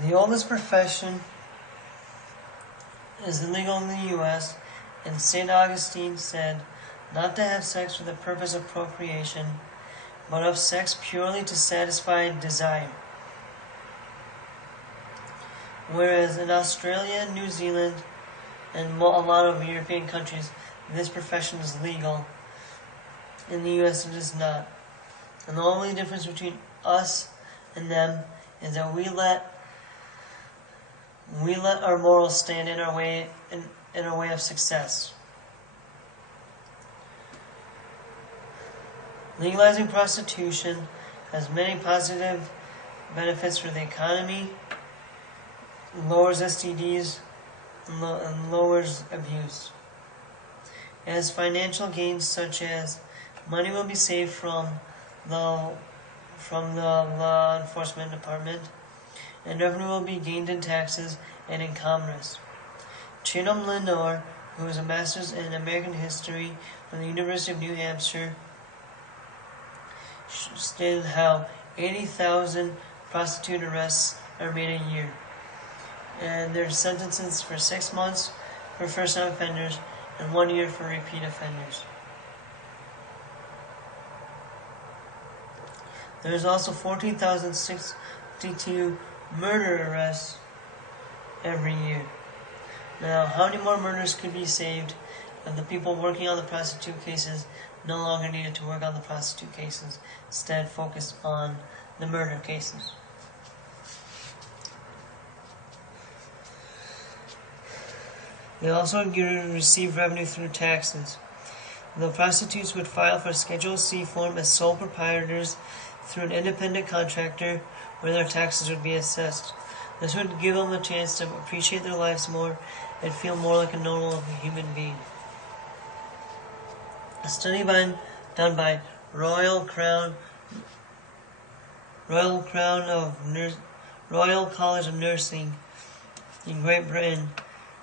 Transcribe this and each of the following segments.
The oldest profession is illegal in the U.S., and St. Augustine said not to have sex for the purpose of procreation, but of sex purely to satisfy desire. Whereas in Australia, New Zealand, and a lot of European countries, this profession is legal. In the U.S., it is not. And the only difference between us and them is that we let our morals stand in our way of success. Legalizing prostitution has many positive benefits for the economy, lowers STDs, and lowers abuse. It has financial gains such as money will be saved from the law enforcement department, and revenue will be gained in taxes and in commerce. Chinam Lenore, who is a master's in American history from the University of New Hampshire, stated how 80,000 prostitute arrests are made a year, and there are sentences for 6 months for first-time offenders and 1 year for repeat offenders. There is also 14,062 murder arrests every year. Now, how many more murders could be saved if the people working on the prostitute cases no longer needed to work on the prostitute cases, instead focused on the murder cases? They also receive revenue through taxes. The prostitutes would file for Schedule C form as sole proprietors through an independent contractor where their taxes would be assessed. This would give them a chance to appreciate their lives more and feel more like a normal human being. A study done by Royal College of Nursing in Great Britain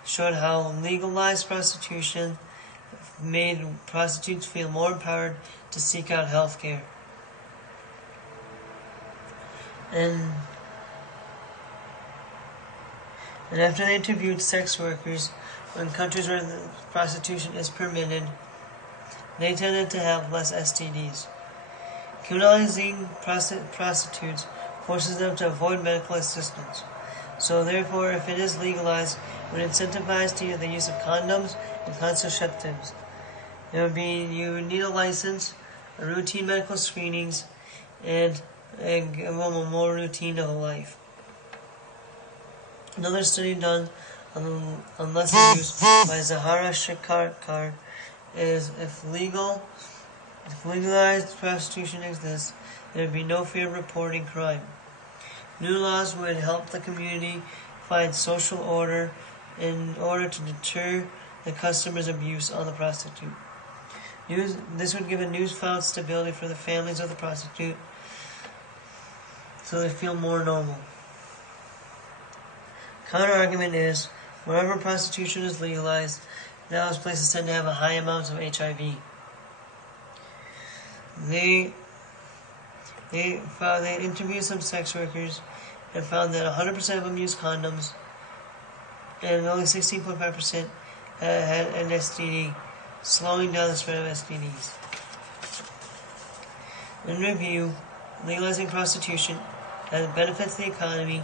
showed how legalized prostitution made prostitutes feel more empowered to seek out health care. And after they interviewed sex workers in countries where prostitution is permitted, they tended to have less STDs. Criminalizing prostitutes forces them to avoid medical assistance. So therefore, if it is legalized, it would incentivize the use of condoms and contraceptives. You would need a license, routine medical screenings, and give them a more routine of life. Another study done on less abuse by Zahara Shikar is if legalized prostitution exists, there would be no fear of reporting crime. New laws would help the community find social order in order to deter the customer's abuse on the prostitute. This would give a newfound stability for the families of the prostitute so they feel more normal. Counter-argument is, wherever prostitution is legalized, now those places tend to have a high amount of HIV. They interviewed some sex workers and found that 100% of them used condoms, and only 16.5% had an STD, slowing down the spread of STDs. In review, legalizing prostitution benefits the economy,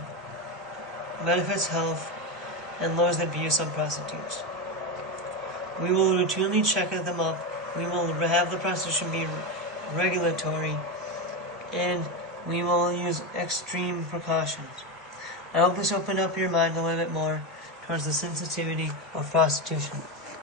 benefits health, and lowers the abuse on prostitutes. We will routinely check them up. We will have the prostitution be regulatory, and we will use extreme precautions. I hope this opened up your mind a little bit more towards the sensitivity of prostitution.